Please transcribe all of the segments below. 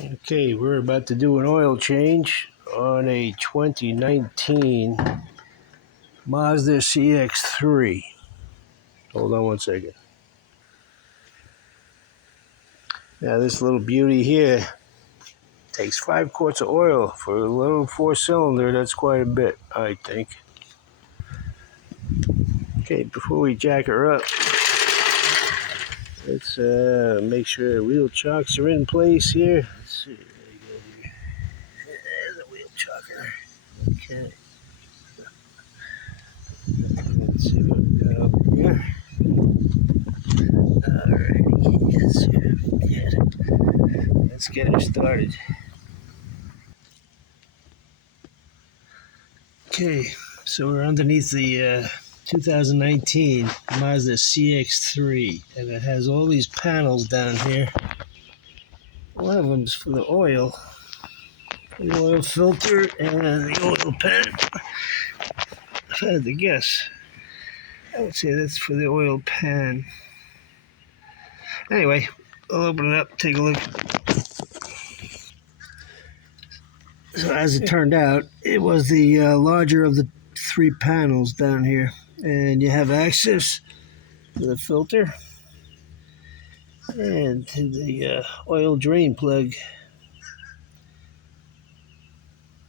Okay, we're about to do an oil change on a 2019 Mazda CX-3. Hold on one second. Now this little beauty here takes 5 quarts of oil. For a little 4-cylinder, that's quite a bit, I think. Okay, before we jack her up, let's make sure the wheel chocks are in place here. Let's see, there you go here. There's a wheel chocker. Okay. Let's see what we got up here. Alrighty, yes, sir. Good. Let's get her started. Okay, so we're underneath the 2019 Mazda CX-3, and it has all these panels down here. One of them's for the oil filter, and the oil pan. If I had to guess, I would say that's for the oil pan. Anyway, I'll open it up, take a look. So as it turned out, it was the larger of the 3 panels down here. And you have access to the filter and to the oil drain plug.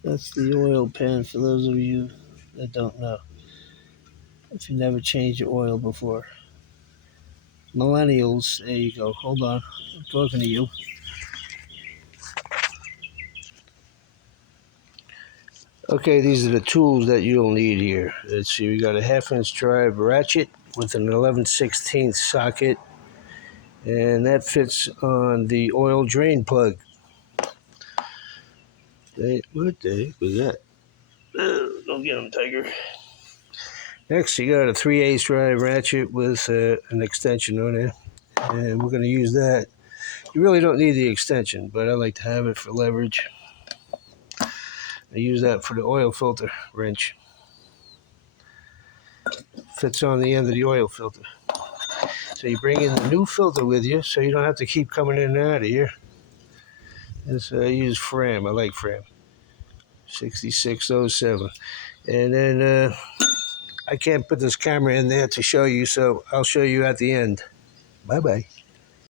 That's the oil pan for those of you that don't know. If you never changed your oil before. Millennials, there you go. Hold on, I'm talking to you. Okay, these are the tools that you'll need here. Let's see, we got a 1/2-inch drive ratchet with an 11/16 socket, and that fits on the oil drain plug. What the heck was that? Don't get him, Tiger. Next, you got a 3/8 drive ratchet with an extension on it, and we're going to use that. You really don't need the extension, but I like to have it for leverage. I use that for the oil filter wrench. Fits on the end of the oil filter. So you bring in the new filter with you, so you don't have to keep coming in and out of here. I use Fram. I like Fram. 6607. And then I can't put this camera in there to show you, so I'll show you at the end. Bye-bye.